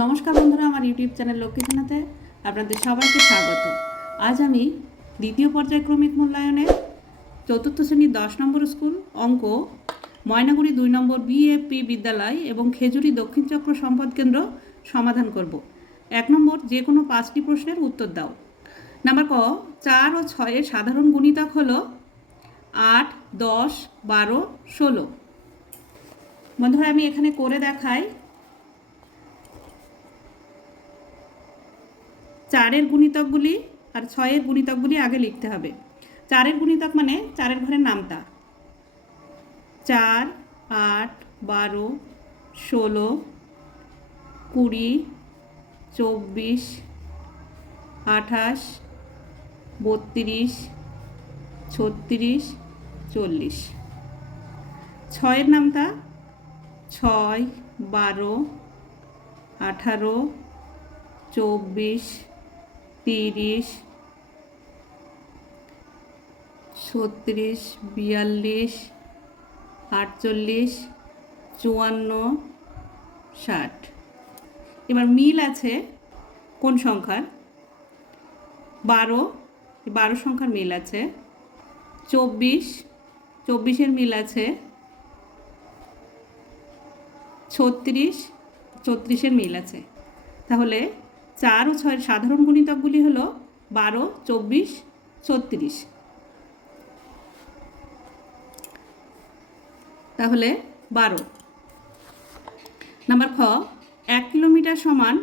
নমস্কার বন্ধুরা, আমার ইউটিউব চ্যানেল লক্ষ্মীখানাতে আপনাদের সবাইকে স্বাগত। আজ আমি দ্বিতীয় পর্যায়ক্রমিক মূল্যায়নের চতুর্থ শ্রেণির দশ নম্বর স্কুল, অঙ্ক, ময়নাগুড়ি দুই নম্বর বিএপি বিদ্যালয় এবং খেজুরি দক্ষিণ চক্র সম্পদ কেন্দ্র সমাধান করব। এক নম্বর, যে কোনো পাঁচটি প্রশ্নের উত্তর দাও। নাম্বার ক, চার ও ছয়ের সাধারণ গুণিতক হলো আট, দশ, বারো, ষোলো। বন্ধুরা, আমি এখানে করে দেখাই। চারের গুণিতকগুলি আর ছয়ের গুণিতকগুলি আগে লিখতে হবে। চারের গুণিতক মানে চারের ঘরের নামতা। চার, আট, বারো, ষোলো, কুড়ি, চব্বিশ, আঠাশ, বত্রিশ, ছত্রিশ, চল্লিশ। ছয়ের নামতা ছয়, বারো, আঠারো, চব্বিশ তিরিশ, ছত্রিশ, বিয়াল্লিশ, আটচল্লিশ, চুয়ান্ন, ষাট। এবার মিল আছে কোন সংখ্যার? বারো বারো সংখ্যার মিল আছে। চব্বিশ, চব্বিশের মিল আছে। ছত্রিশ, ছত্রিশের মিল আছে। তাহলে চার ও ছয়ের সাধারণ গুণিতকগুলি হল বারো, চব্বিশ, ছত্রিশ। তাহলে বারো। নাম্বার খ, এক কিলোমিটার সমান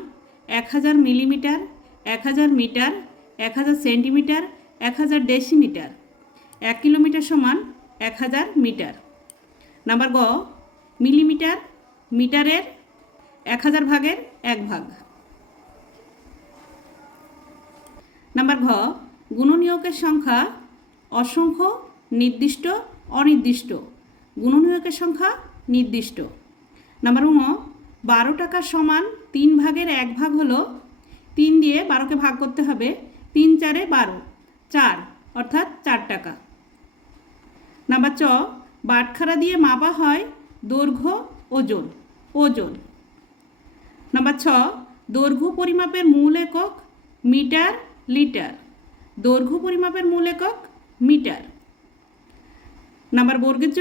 এক হাজার মিলিমিটার, এক হাজার মিটার, এক হাজার সেন্টিমিটার, এক হাজার ডেসিমিটার। এক কিলোমিটার সমান এক হাজার মিটার। নাম্বার গ, মিলিমিটার, মিটারের এক হাজার ভাগের এক ভাগ। নাম্বার ঘ গুণনীয়কের সংখ্যা অসংখ্য, নির্দিষ্ট, অনির্দিষ্ট। গুণনীয়কের সংখ্যা নির্দিষ্ট। নাম্বার উম বারো টাকার সমান তিন ভাগের এক ভাগ হলো তিন দিয়ে বারোকে ভাগ করতে হবে, তিন চারে বারো, চার, অর্থাৎ চার টাকা। নাম্বার চ, বাটখারা দিয়ে মাপা হয় দৈর্ঘ্য, ওজন ওজন। নাম্বার ছ, দৈর্ঘ্য পরিমাপের মূল একক, মিটার লিটার। দৈর্ঘ্য পরিমাপের মূল একক মিটার। নাম্বার বর্গের জ,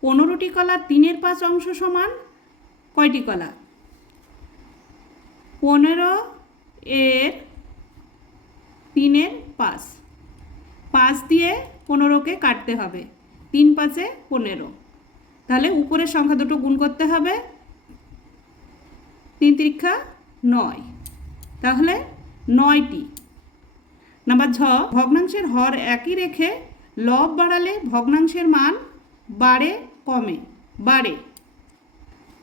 পনেরোটি কলা তিনের পাঁচ অংশ সমান কয়টি কলা? পনেরো এর তিনের পাঁচ। পাঁচ দিয়ে পনেরোকে কাটতে হবে। তিন পাঁচে পনেরো। তাহলে উপরের সংখ্যা দুটো গুণ করতে হবে। তিন তিরিক্ষা নয়। তাহলে নয়টি। নাম্বার ঝ, ভগ্নাংশের হর একই রেখে লব বাড়ালে ভগ্নাংশের মান বাড়ে কমে, বাড়ে।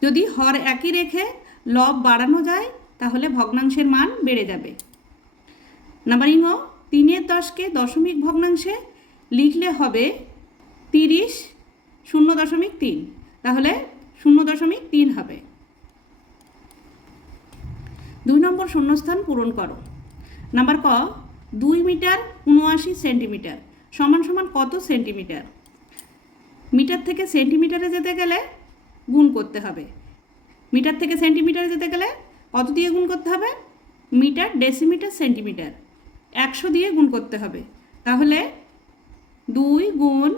যদি হর একই রেখে লব বাড়ানো যায়, তাহলে ভগ্নাংশের মান বেড়ে যাবে। নাম্বার ইঙ্গ তিনের দশকে দশমিক ভগ্নাংশে লিখলে হবে তিরিশ শূন্য দশমিক তিন, তাহলে শূন্য দশমিক তিন হবে। দুই নম্বর শূন্যস্থান পূরণ করো। নাম্বার ক দুই মিটার উনআশি সেন্টিমিটার, সমান সমান কত সেন্টিমিটার? মিটার থেকে সেন্টিমিটারে যেতে গেলে গুণ করতে হবে। মিটার থেকে সেন্টিমিটারে যেতে গেলে কত দিয়ে গুণ করতে হবে? মিটার ডেসিমিটার সেন্টিমিটার, একশো দিয়ে গুণ করতে হবে। তাহলে দুই গুণ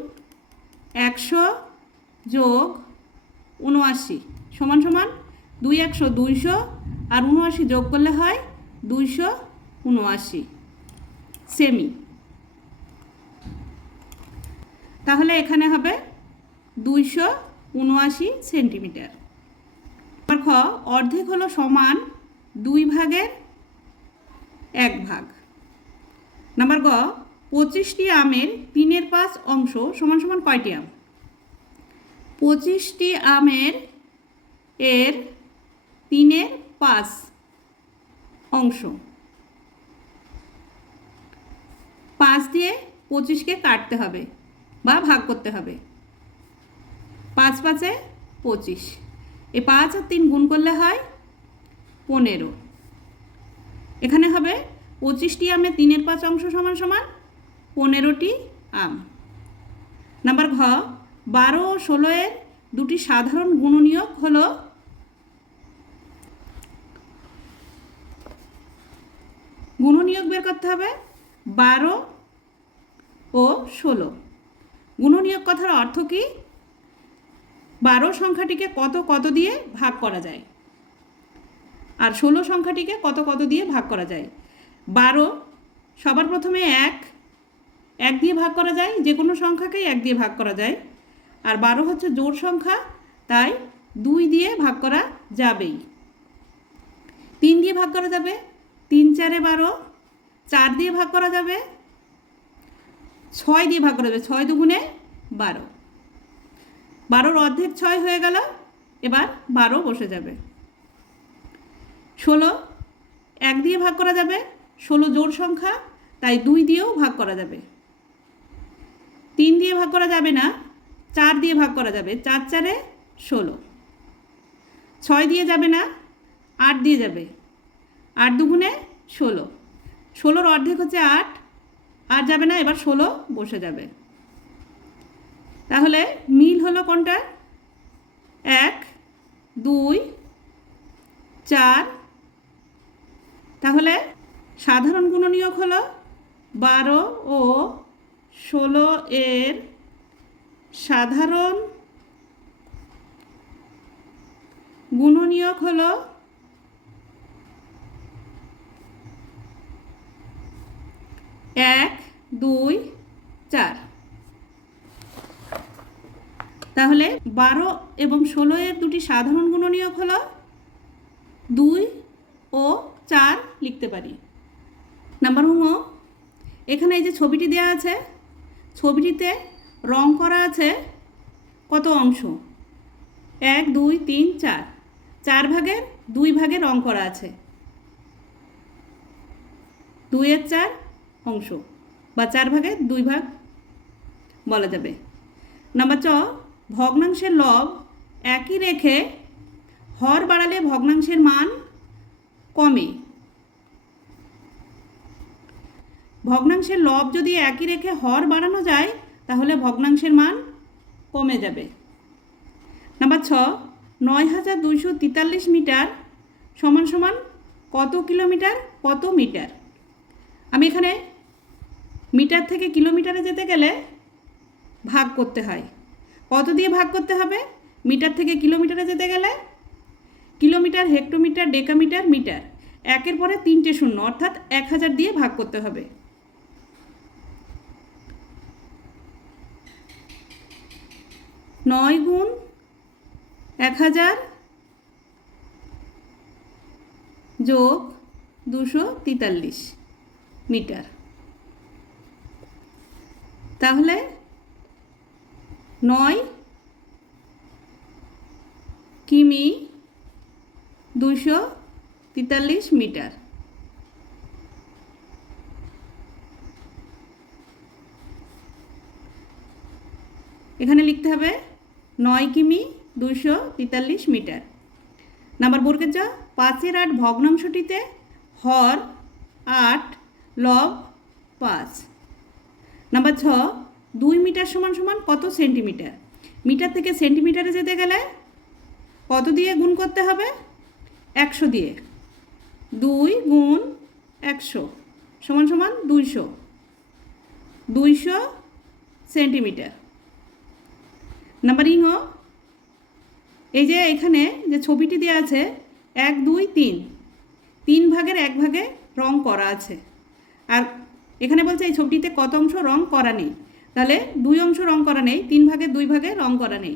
একশো যোগ উনআশি, সমান সমান দুই একশো দুইশো, আর উনআশি যোগ করলে হয় দুইশো উনআশি। সেমি তাহলে এখানে হবে দুইশো উনআশি সেন্টিমিটার। আর খ, অর্ধেক হলো সমান দুই ভাগের এক ভাগ। নাম্বার গ, পঁচিশটি আমের তিনের পাঁচ অংশ সমান সমান কয়টি আম? পঁচিশটি আমের এর তিনের পাঁচ অংশ। পাঁচ দিয়ে পঁচিশকে কাটতে হবে বা ভাগ করতে হবে। পাঁচ পাঁচে পঁচিশ। এ পাঁচ আর তিন গুণ করলে হয় পনেরো। এখানে হবে পঁচিশটি আমে তিনের পাঁচ অংশ সমান সমান পনেরোটি আম। নাম্বার ঘ, বারো ও ষোলো দুটি সাধারণ গুণনীয়ক হলো বের করতে হবে বারো ও ষোলো। গুণনীয়ক কথার অর্থ কি? বারো সংখ্যাটিকে কত কত দিয়ে ভাগ করা যায়? আর ষোলো সংখ্যাটিকে কত কত দিয়ে ভাগ করা যায়? বারো সবার প্রথমে এক। এক দিয়ে ভাগ করা যায়, যে কোনো সংখ্যাকেই এক দিয়ে ভাগ করা যায়। আর বারো হচ্ছে জোর সংখ্যা, তাই দুই দিয়ে ভাগ করা যাবেই। তিন দিয়ে ভাগ করা যাবে, তিন চারে বারো, চার দিয়ে ভাগ করা যাবে ছয় দিয়ে ভাগ করা যাবে ছয় দুগুণে বারো। বারোর অর্ধেক ছয় হয়ে গেল, এবার বারো বসে যাবে। ষোলো এক দিয়ে ভাগ করা যাবে, ষোলো জোর সংখ্যা, তাই দুই দিয়েও ভাগ করা যাবে। তিন দিয়ে ভাগ করা যাবে না, চার দিয়ে ভাগ করা যাবে, চার চারে ষোলো। ছয় দিয়ে যাবে না, আট দিয়ে যাবে, আট দুগুণে ষোলো। ষোলোর অর্ধেক হচ্ছে আট আর যাবে না, এবার ষোলো বসে যাবে। তাহলে মিল হলো কোনটা এক, দুই, চার। তাহলে সাধারণ গুণনীয়ক হলো বারো ও ষোলো এর সাধারণ গুণনীয়ক হলো এক, দুই, চার। তাহলে বারো এবং ষোলো এর দুটি সাধারণ গুণনীয়ক হলো দুই ও চার লিখতে পারি। নাম্বার হুমো এখানে এই যে ছবিটি দেওয়া আছে, ছবিটিতে রং করা আছে কত অংশ? এক, দুই, তিন, চার। চার ভাগের দুই ভাগে রং করা আছে। দুইয়ের চার অংশ বা চার ভাগে দুই ভাগ বলা যাবে। নাম্বার চ ভগ্নাংশের লব একই রেখে হর বাড়ালে ভগ্নাংশের মান কমে। ভগ্নাংশের লব যদি একই রেখে হর বাড়ানো যায়, তাহলে ভগ্নাংশের মান কমে যাবে। নাম্বার ছ, নয় হাজার দুইশো তেতাল্লিশ মিটার সমান সমান কত কিলোমিটার? কত মিটার? আমি এখানে মিটার থেকে কিলোমিটারে যেতে গেলে ভাগ করতে হয়। কত দিয়ে ভাগ করতে হবে? মিটার থেকে কিলোমিটারে যেতে গেলে কিলোমিটার, হেক্টোমিটার, ডেকামিটার, মিটার। একের পরে তিনটে শূন্য, অর্থাৎ এক হাজার দিয়ে ভাগ করতে হবে। নয় গুণ এক হাজার যোগ দুশো তেতাল্লিশ মিটার। তাহলে নয় কিমি দুশো তেতাল্লিশ মিটার। এখানে লিখতে হবে নয় কিমি দুশো তেতাল্লিশ মিটার। নাম্বার বর্গের যা পাঁচের আট ভগ্নাংশটিতে হর আট লব পাঁচ। নাম্বার ছ, দুই মিটার সমান সমান কত সেন্টিমিটার? মিটার থেকে সেন্টিমিটারে যেতে গেলে কত দিয়ে গুণ করতে হবে? একশো দিয়ে। দুই গুণ একশো সমান সমান দুইশো। দুইশো সেন্টিমিটার। নাম্বার ইং এই যে এখানে যে ছবিটি দেওয়া আছে, এক, দুই, তিন। তিন ভাগের এক ভাগে রং করা আছে। আর এখানে বলছে এই ছবিটিতে কত অংশ রং করা নেই। তাহলে দুই অংশ রং করা নেই, তিন ভাগের দুই ভাগে রং করা নেই।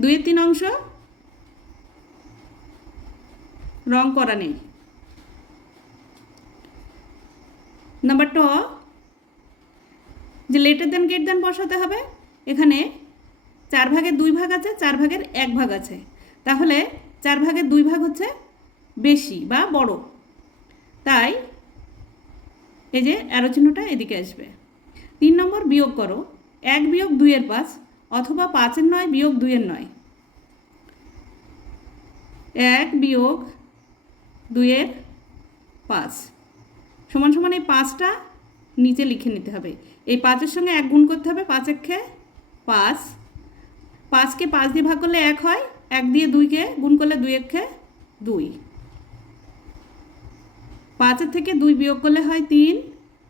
দুইয়ের তিন অংশ রং করা নেই। নাম্বার ট যে লেটার দেন গেট দেন বসাতে হবে, এখানে চার ভাগের দুই ভাগ আছে, চার ভাগের এক ভাগ আছে। তাহলে চার ভাগের দুই ভাগ হচ্ছে বেশি বা বড়। তাই এই যে অ্যারো চিহ্নটা এদিকে আসবে। তিন নম্বর বিয়োগ করো। এক বিয়োগ দুইয়ের পাঁচ অথবা পাঁচের নয় বিয়োগ দুইয়ের নয়। এক বিয়োগ দুইয়ের পাঁচ। সমান সমান এই পাঁচটা নিচে লিখে নিতে হবে। এই পাঁচের সঙ্গে এক গুণ করতে হবে। পাঁচ একে পাঁচ। পাঁচকে পাঁচ দিয়ে ভাগ করলে এক হয়। এক দিয়ে দুইকে গুণ করলে দুই একে দুই। পাঁচের থেকে দুই বিয়োগ করলে হয় তিন,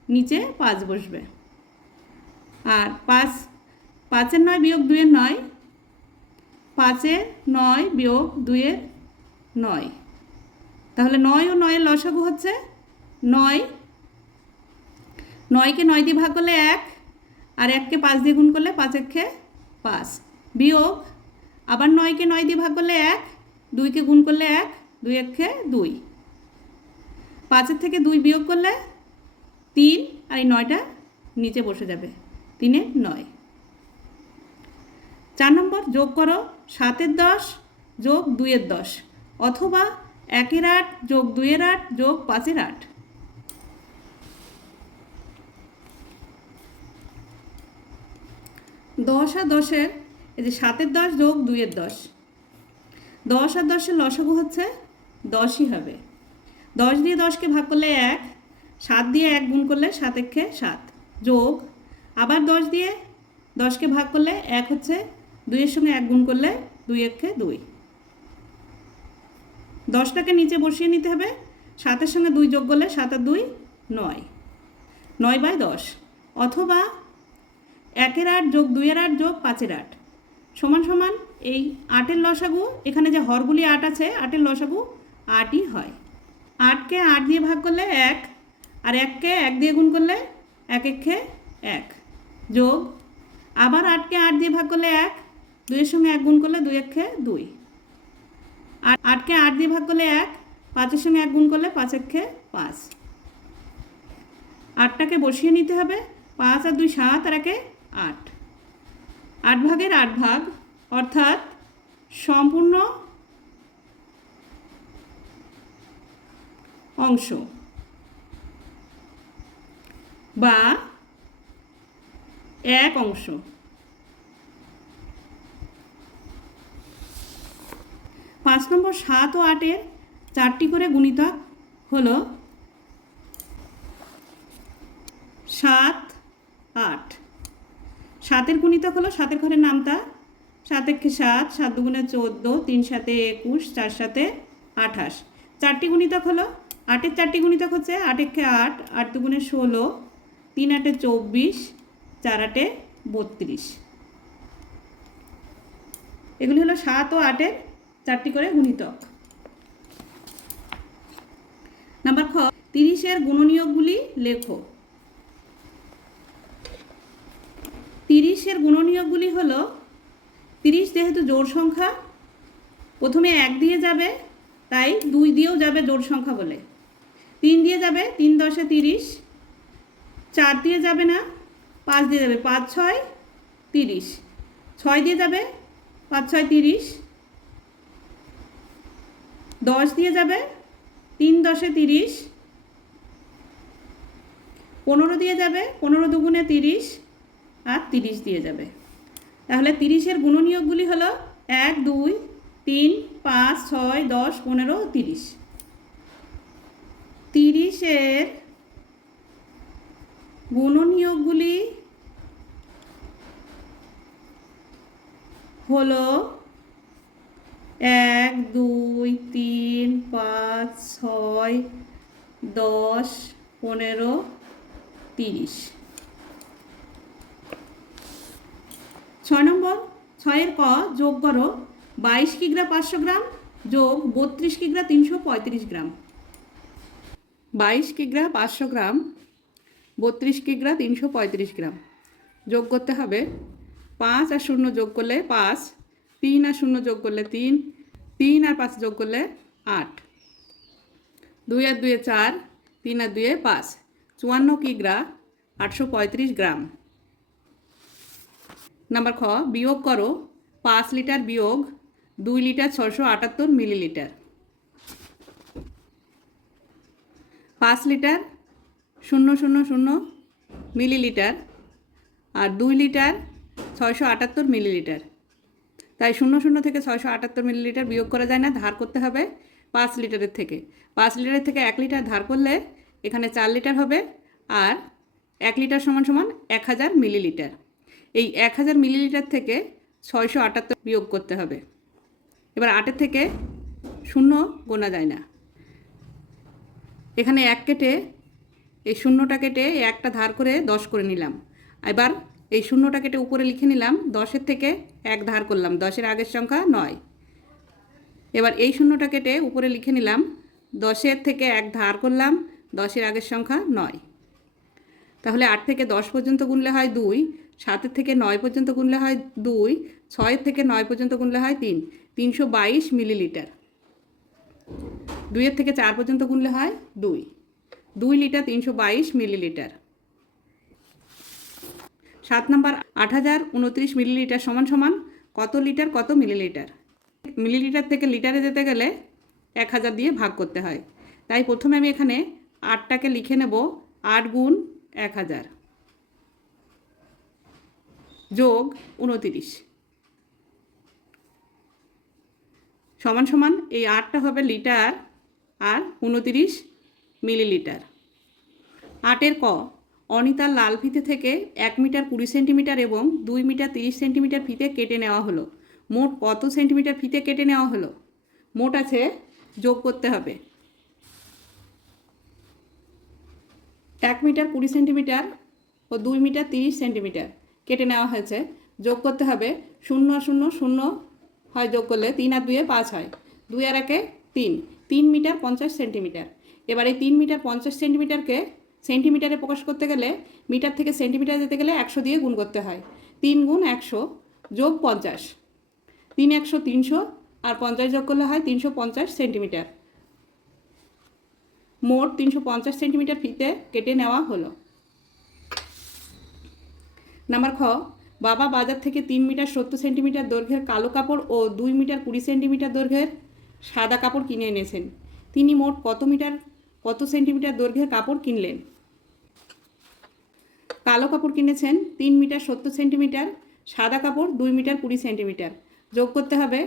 নিচে পাঁচ বসবে। আর পাঁচ, পাঁচের নয় বিয়োগ দুইয়ের নয় পাঁচের নয় বিয়োগ দুইয়ের নয়। তাহলে নয় ও নয়ের লসাগু হচ্ছে নয়। নয়কে নয় দিয়ে ভাগ করলে এক, আর এককে পাঁচ দিয়ে গুণ করলে পাঁচ একে পাঁচ। বিয়োগ, আবার নয়কে নয় দিয়ে ভাগ করলে এক, দুইকে গুণ করলে এক দুই একে দুই। পাঁচের থেকে দুই বিয়োগ করলে তিন আর এই নয়টা নিচে বসে যাবে। তিনে নয়। চার নম্বর, যোগ করো সাতের দশ যোগ দুইয়ের দশ অথবা একের আট যোগ দুইয়ের আট যোগ পাঁচের আট। দশ আর দশের, এই যে সাতের দশ যোগ দুইয়ের দশ। দশ আর দশের লসাগু হচ্ছে দশই হবে। দশ দিয়ে দশকে ভাগ করলে এক, সাত দিয়ে এক গুণ করলে সাত একে সাত। যোগ, আবার দশ দিয়ে দশকে ভাগ করলে এক হচ্ছে দুইয়ের সঙ্গে এক গুণ করলে দুই একে দুই। দশটাকে নিচে বসিয়ে নিতে হবে, সাতের সঙ্গে দুই যোগ করলে সাত আর দুই নয়। নয় বাই দশ, অথবা একের আট যোগ দুইয়ের আট যোগ পাঁচের আট। সমান সমান এই আটের লসাগু, এখানে যে হরগুলি আট আছে, আটের লসাগু আটই হয়। আটকে আট দিয়ে ভাগ করলে এক, আর এককে এক দিয়ে গুণ করলে এক একে এক। যোগ, আবার আটকে আট দিয়ে ভাগ করলে এক, দুইয়ের সঙ্গে এক গুণ করলে দুই একে দুই। আটকে আট দিয়ে ভাগ করলে এক, পাঁচের সঙ্গে এক গুণ করলে পাঁচ একে পাঁচ। আটটাকে বসিয়ে নিতে হবে, পাঁচ আর দুই সাত আর একে আট। আট ভাগের আট ভাগ, অর্থাৎ সম্পূর্ণ অংশ। বা এক অংশ। পাঁচ নম্বর সাত ও আটের চারটি করে গুণিতক হল সাত, আট। সাতের গুণিতক হলো সাতের ঘরের নামতা। সাত একে সাত সাত দুগুণে চোদ্দ, তিন সাতে একুশ, চার সাতে আঠাশ। চারটি গুণিতক হলো আটের চারটি গুণিতক হচ্ছে আট একে আট আট দুগুণে ষোলো, তিন আটে চব্বিশ, চার আটে বত্রিশ। এগুলি হলো সাত ও আটের চারটি করে গুণিতক। নাম্বার খ, তিরিশের গুণনীয়কগুলি লেখো। তিরিশের গুণনীয়কগুলি হলো, তিরিশ যেহেতু জোড় সংখ্যা, প্রথমে এক দিয়ে যাবে, তাই দুই দিয়েও যাবে জোড় সংখ্যা বলে। তিন দিয়ে যাবে, তিন দশে তিরিশ। চার দিয়ে যাবে না, পাঁচ দিয়ে যাবে, পাঁচ ছয় তিরিশ। ছয় দিয়ে যাবে, পাঁচ ছয় তিরিশ। দশ দিয়ে যাবে, তিন দশে তিরিশ। পনেরো দিয়ে যাবে, পনেরো দুগুণে তিরিশ আর তিরিশ দিয়ে যাবে। তাহলে তিরিশের গুণনীয়কগুলি হলো এক, দুই, তিন, পাঁচ, ছয়, দশ, পনেরো, তিরিশ। তিরিশের গুণনীয়কগুলি হল এক, দুই, তিন, পাঁচ, ছয়, দশ, পনেরো, তিরিশ। ছয় নম্বর, ছয়ের ক যোগ করো। বাইশ কিগ্রা পাঁচশো গ্রাম যোগ বত্রিশ কিগ্রা তিনশো পঁয়ত্রিশ গ্রাম। বাইশ কিগ্রা পাঁচশো গ্রাম বত্রিশ কিগ্রা তিনশো পঁয়ত্রিশ গ্রাম। যোগ করতে হবে। পাঁচ আর শূন্য যোগ করলে পাঁচ, তিন আর শূন্য যোগ করলে তিন তিন আর পাঁচ যোগ করলে আট। দুই আর দুয়ে চার, তিন আর দুয়ে পাঁচ। চুয়ান্ন কিগ্রা আটশো পঁয়ত্রিশ গ্রাম। নাম্বার খ, বিয়োগ করো। পাঁচ লিটার বিয়োগ দুই লিটার ছশো আটাত্তর মিলিলিটার। পাঁচ লিটার, শূন্য শূন্য শূন্য মিলিলিটার আর দুই লিটার ছয়শো আটাত্তর মিলিলিটার। তাই শূন্য শূন্য থেকে ছয়শো আটাত্তর মিলিলিটার বিয়োগ করা যায় না, ধার করতে হবে পাঁচ লিটারের থেকে। পাঁচ লিটারের থেকে এক লিটার ধার করলে এখানে চার লিটার হবে আর এক লিটার সমান সমান এক হাজার মিলিলিটার। এই এক হাজার মিলিলিটার থেকে ছয়শো আটাত্তর বিয়োগ করতে হবে। এবার আটের থেকে শূন্য গোনা যায় না। এখানে এক কেটে, এই শূন্যটা কেটে একটা ধার করে দশ করে নিলাম। এবার এই শূন্যটা কেটে উপরে লিখে নিলাম, দশের থেকে এক ধার করলাম, দশের আগের সংখ্যা নয়। এবার এই শূন্যটা কেটে উপরে লিখে নিলাম, দশের থেকে এক ধার করলাম, দশের আগের সংখ্যা নয়। তাহলে আট থেকে দশ পর্যন্ত গুনলে হয় দুই, সাতের থেকে নয় পর্যন্ত গুনলে হয় দুই, ছয়ের থেকে নয় পর্যন্ত গুনলে হয় তিন, তিনশো বাইশ মিলিলিটার। দুইয়ের থেকে চার পর্যন্ত গুনলে হয় দুই। দুই লিটার তিনশো বাইশ মিলিলিটার। সাত নম্বর আট হাজার উনত্রিশ মিলিলিটার সমান সমান কত লিটার, কত মিলিলিটার? মিলিলিটার থেকে লিটারে যেতে গেলে এক হাজার দিয়ে ভাগ করতে হয়। তাই প্রথমে আমি এখানে আটটাকে লিখে নেব, আট গুণ এক হাজার। যোগ উনতিরিশ। সমান সমান এই আটটা হবে লিটার উনতিরিশ মিলিলিটার। আটের ক, অনিতার লাল ফিতে থেকে এক মিটার কুড়ি সেন্টিমিটার এবং দুই মিটার তিরিশ সেন্টিমিটার ফিতে কেটে নেওয়া হলো। মোট কত সেন্টিমিটার ফিতে কেটে নেওয়া হলো? মোট আছে, যোগ করতে হবে। এক মিটার কুড়ি সেন্টিমিটার ও দুই মিটার তিরিশ সেন্টিমিটার কেটে নেওয়া হয়েছে। যোগ করতে হবে, শূন্য শূন্য শূন্য হয় যোগ করলে তিন আর দুয়ে পাঁচ হয়। দুই আর একে তিন। তিন মিটার পঞ্চাশ সেন্টিমিটার। এবার এই তিন মিটার পঞ্চাশ সেন্টিমিটারকে সেন্টিমিটারে প্রকাশ করতে গেলে মিটার থেকে সেন্টিমিটার যেতে গেলে একশো দিয়ে গুণ করতে হয়। তিন গুণ একশো যোগ পঞ্চাশ। তিন একশো তিনশো আর পঞ্চাশ যোগ করলে হয় তিনশো পঞ্চাশ সেন্টিমিটার। মোট তিনশো পঞ্চাশ সেন্টিমিটার ফিতে কেটে নেওয়া হলো। নাম্বার খ, বাবা বাজার থেকে তিন মিটার সত্তর সেন্টিমিটার দৈর্ঘ্যের কালো কাপড় ও দুই মিটার কুড়ি সেন্টিমিটার দৈর্ঘ্যের সাদা কাপড় কিনে এনেছেন। তিনি মোট কত মিটার, কত সেন্টিমিটার দৈর্ঘ্যের কাপড় কিনলেন? কালো কাপড় কিনেছেন তিন মিটার সত্তর সেন্টিমিটার, সাদা কাপড় দুই মিটার কুড়ি সেন্টিমিটার। যোগ করতে হবে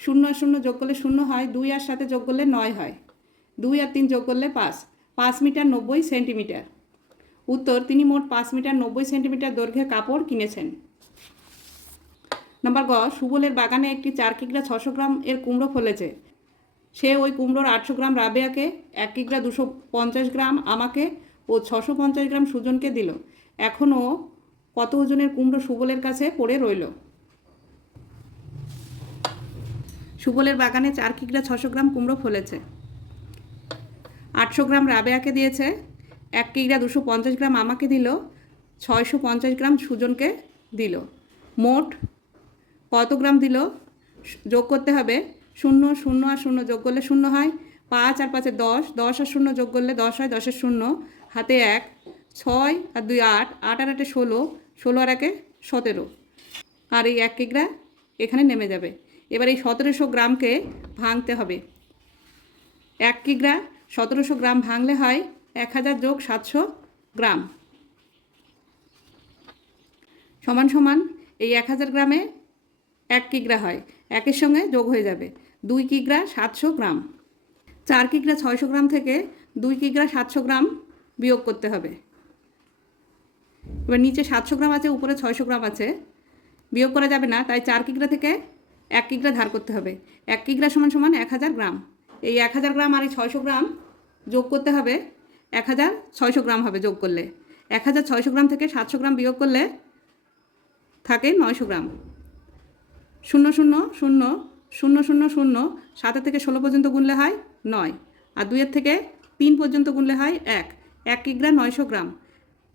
শূন্য আর শূন্য যোগ করলে শূন্য হয়, দুই আর সাথে যোগ করলে নয় হয়। দুই আর তিন যোগ করলে পাঁচ পাঁচ মিটার নব্বই সেন্টিমিটার। উত্তর, তিনি মোট পাঁচ মিটার নব্বই সেন্টিমিটার দৈর্ঘ্যের কাপড় কিনেছেন। নাম্বার গ, সুবলের বাগানে একটি চার কিগ্রা ছশো গ্রাম এর কুমড়ো ফলেছে। সে ওই কুমড়োর আটশো গ্রাম রাবেয়াকে, এক কিগ্রা দুশো পঞ্চাশ গ্রাম আমাকে ও ছশো পঞ্চাশ গ্রাম সুজনকে দিল। এখনও কত ওজনের কুমড়ো সুবলের কাছে পড়ে রইল? সুবলের বাগানে চার কিগ্রা ছশো গ্রাম কুমড়ো ফলেছে। আটশো গ্রাম রাবেয়াকে দিয়েছে, এক কিগ্রা দুশো পঞ্চাশ গ্রাম আমাকে দিল, ছয়শো পঞ্চাশ গ্রাম সুজনকে দিল। মোট কত গ্রাম দিল? যোগ করতে হবে শূন্য শূন্য আর শূন্য যোগ করলে শূন্য হয়। পাঁচ আর পাঁচে দশ দশ আর শূন্য যোগ করলে দশ হয়, দশের শূন্য। হাতে এক, ছয় আর দুই আট আট আর আটে ষোলো ষোলো আর একে সতেরো। আর এই এক কিগ্রা এখানে নেমে যাবে। এবার এই সতেরোশো গ্রামকে ভাঙতে হবে। এক কিগ্রা সতেরোশো গ্রাম ভাঙলে হয় এক হাজার যোগ সাতশো গ্রাম। সমান সমান এই এক হাজার গ্রামে এক কিগ্রা হয়। একের সঙ্গে যোগ হয়ে যাবে। দুই কিগ্রা সাতশো গ্রাম। চার কিগ্রা ছয়শো গ্রাম থেকে দুই কিগ্রা সাতশো গ্রাম বিয়োগ করতে হবে। এবার নিচে সাতশো গ্রাম আছে, উপরে ছয়শো গ্রাম আছে। বিয়োগ করা যাবে না, তাই চার কিগ্রা থেকে এক কিগ্রা ধার করতে হবে। এক কিগ্রা সমান সমান এক হাজার গ্রাম। এই এক হাজার গ্রাম আর এই ছয়শো গ্রাম যোগ করতে হবে, এক হাজার ছয়শো গ্রাম হবে যোগ করলে। এক হাজার ছয়শো গ্রাম থেকে সাতশো গ্রাম বিয়োগ করলে থাকে নয়শো গ্রাম। শূন্য শূন্য শূন্য শূন্য শূন্য শূন্য, সাতের থেকে ষোলো পর্যন্ত গুনলে হয় নয়। আর দুইয়ের থেকে তিন পর্যন্ত গুনলে হয় এক। এক কিগ্রা নয়শো গ্রাম।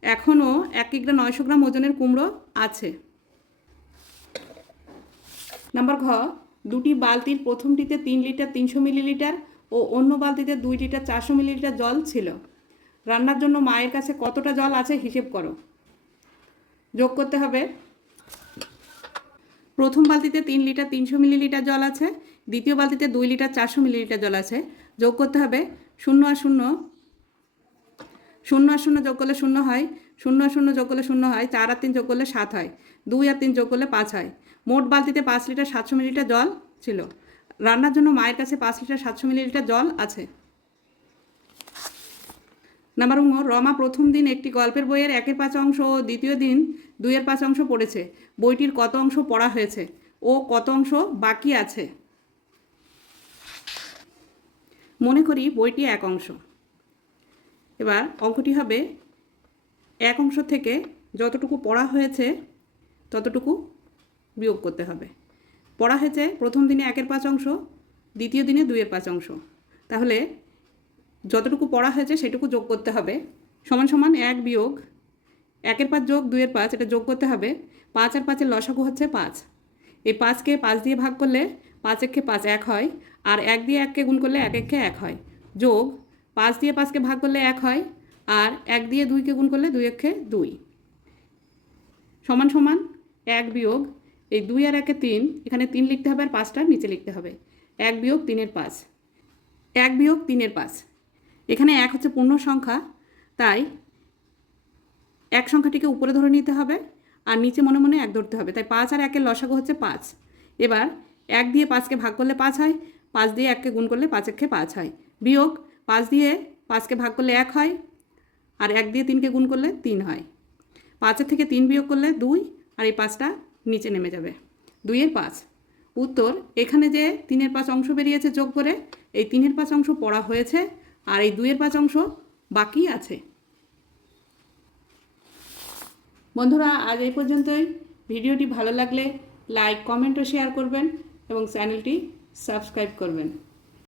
এখনও এক কিগ্রা নয়শো গ্রাম ওজনের কুমড়ো আছে। নাম্বার ঘ, দুটি বালতির প্রথমটিতে তিন লিটার তিনশো মিলিলিটার ও অন্য বালতিতে দুই লিটার চারশো মিলিলিটার জল ছিল। রান্নার জন্য মায়ের কাছে কতটা জল আছে হিসেব করো। যোগ করতে হবে প্রথম বালতিতে তিন লিটার তিনশো মিলিলিটার জল আছে, দ্বিতীয় বালতিতে দুই লিটার চারশো মিলিলিটার জল আছে। যোগ করতে হবে শূন্য আর শূন্য। শূন্য আর শূন্য যোগ করলে শূন্য হয়, শূন্য আর শূন্য যোগ করলে শূন্য হয়, চার আর তিন যোগ করলে সাত হয়, দুই আর তিন যোগ করলে পাঁচ হয়। মোট বালতিতে পাঁচ লিটার সাতশো মিলিলিটার জল ছিল। রান্নার জন্য মায়ের কাছে পাঁচ লিটার সাতশো মিলিলিটার জল আছে। নাম্বার রমা প্রথম দিন একটি গল্পের বইয়ের একের পাঁচ অংশ ও দ্বিতীয় দিন দুইয়ের পাঁচ অংশ পড়েছে। বইটির কত অংশ পড়া হয়েছে ও কত অংশ বাকি আছে? মনে করি বইটি এক অংশ। এবার অঙ্কটি হবে এক অংশ থেকে যতটুকু পড়া হয়েছে ততটুকু বিয়োগ করতে হবে। পড়া হয়েছে প্রথম দিনে একের পাঁচ অংশ, দ্বিতীয় দিনে দুইয়ের পাঁচ অংশ। তাহলে যতটুকু পড়া হয়েছে সেটুকু যোগ করতে হবে। সমান সমান এক বিয়োগ, একের পাঁচ যোগ, দুইয়ের পাঁচ, এটা যোগ করতে হবে। পাঁচ আর পাঁচের লসাগু হচ্ছে পাঁচ। এই পাঁচকে পাঁচ দিয়ে ভাগ করলে পাঁচ একে পাঁচ এক হয়, আর এক দিয়ে এককে গুণ করলে এক একে এক হয়। যোগ, পাঁচ দিয়ে পাঁচকে ভাগ করলে এক হয়, আর এক দিয়ে দুইকে গুণ করলে দুই একে দুই। সমান সমান এক বিয়োগ, এই দুই আর একে তিন, এখানে তিন লিখতে হবে আর পাঁচটা নিচে লিখতে হবে। এক বিয়োগ, তিনের পাঁচ। এক বিয়োগ, তিনের পাঁচ। এখানে এক হচ্ছে পূর্ণ সংখ্যা, তাই এক সংখ্যাটিকে উপরে ধরে নিতে হবে আর নিচে মনে মনে এক ধরতে হবে। তাই পাঁচ আর একের লসাগু হচ্ছে পাঁচ। এবার এক দিয়ে পাঁচকে ভাগ করলে পাঁচ হয়, পাঁচ দিয়ে এককে গুণ করলে পাঁচ পাঁচ হয়। বিয়োগ পাঁচ দিয়ে পাঁচকে ভাগ করলে এক হয় আর এক দিয়ে তিনকে গুণ করলে তিন হয়। পাঁচের থেকে তিন বিয়োগ করলে দুই আর এই পাঁচটা নিচে নেমে যাবে। দুইয়ের পাঁচ। উত্তর, এখানে যে তিনের পাঁচ অংশ বেরিয়েছে যোগ করে, এই তিনের পাঁচ অংশ পড়া হয়েছে। আর এই দুইয়ের পাঁচ অংশ বাকি আছে। বন্ধুরা, আজ এই পর্যন্তই। ভিডিওটি ভালো লাগলে লাইক, কমেন্ট ও শেয়ার করবেন এবং চ্যানেলটি সাবস্ক্রাইব করবেন।